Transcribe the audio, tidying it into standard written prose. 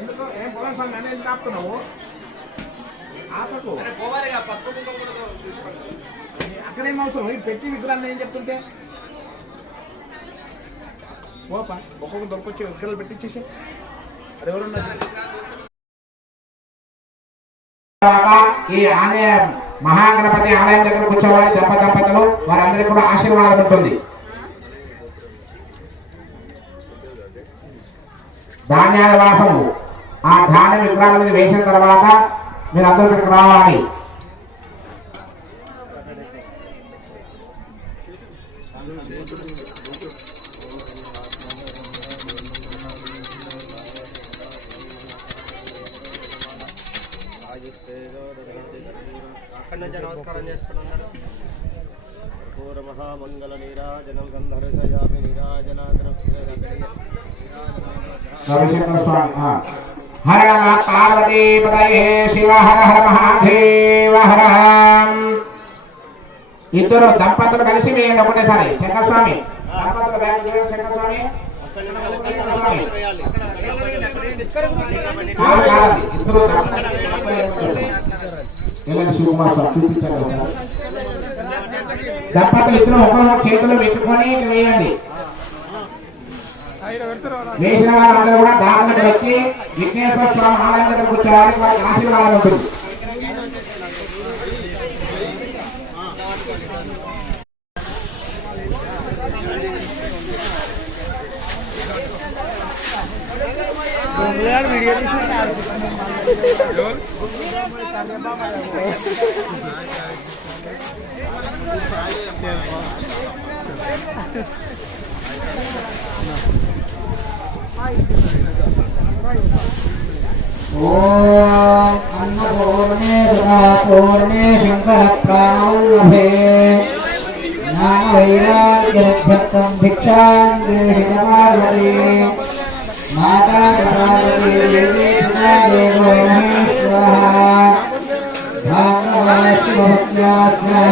ఎందుకు ఏం పొలం స్వామి అని ఎందుకు ఆపుతున్నావు? ఆపకు, అక్కడేం అవసరం పెట్టి విగ్రహాన్ని ఏం చెప్తుంటే ఓపా ఒక్కొక్క దొరకొచ్చి విగ్రహాలు పెట్టించేసి అది ఎవరున్నారు? ఈ ఆలయం మహాగణపతి ఆలయం దగ్గర కూర్చోవాలి దంపతులు, వారందరికీ కూడా ఆశీర్వాదం ఉంటుంది. ధాన్యాల వాసము ఆ ధాన్య విగ్రహాల మీద వేసిన తర్వాత మీరు అందరూ ఇక్కడికి రావాలి. నమస్కారం చేసుకున్నాను. మహామంగళ నీరాజనం గంధర్వయామి నీరాజనాంతరం హర పార్వతీ పదయే శివ హర హర మహాదేవ హర. ఇద్దరు దంపతులు కలిసి వేయండి ఒకటేసారి. శంకరస్వామి దంపతులు శంకరస్వామి దంపతులు ఇద్దరు ఒకరు చేతులు పెట్టుకొని వేయండి. వేసిన వాళ్ళందరూ కూడా దానికి వచ్చి విఘ్నేశ్వర స్వామి ఆలయం దగ్గర కూర్చోవాలి. వారికి ఆశీర్వాదం ఉంటుంది. ఓం అన్నపూర్ణే సదాపూర్ణే శంకర ప్రాణే జ్ఞానవైరాగ్యర్థం భిక్షాం దేహి పార్వతీ మాతా పార్వతీ దేవో మహేశ్వరః ధాన్యవాసి భక్త్యాస్మా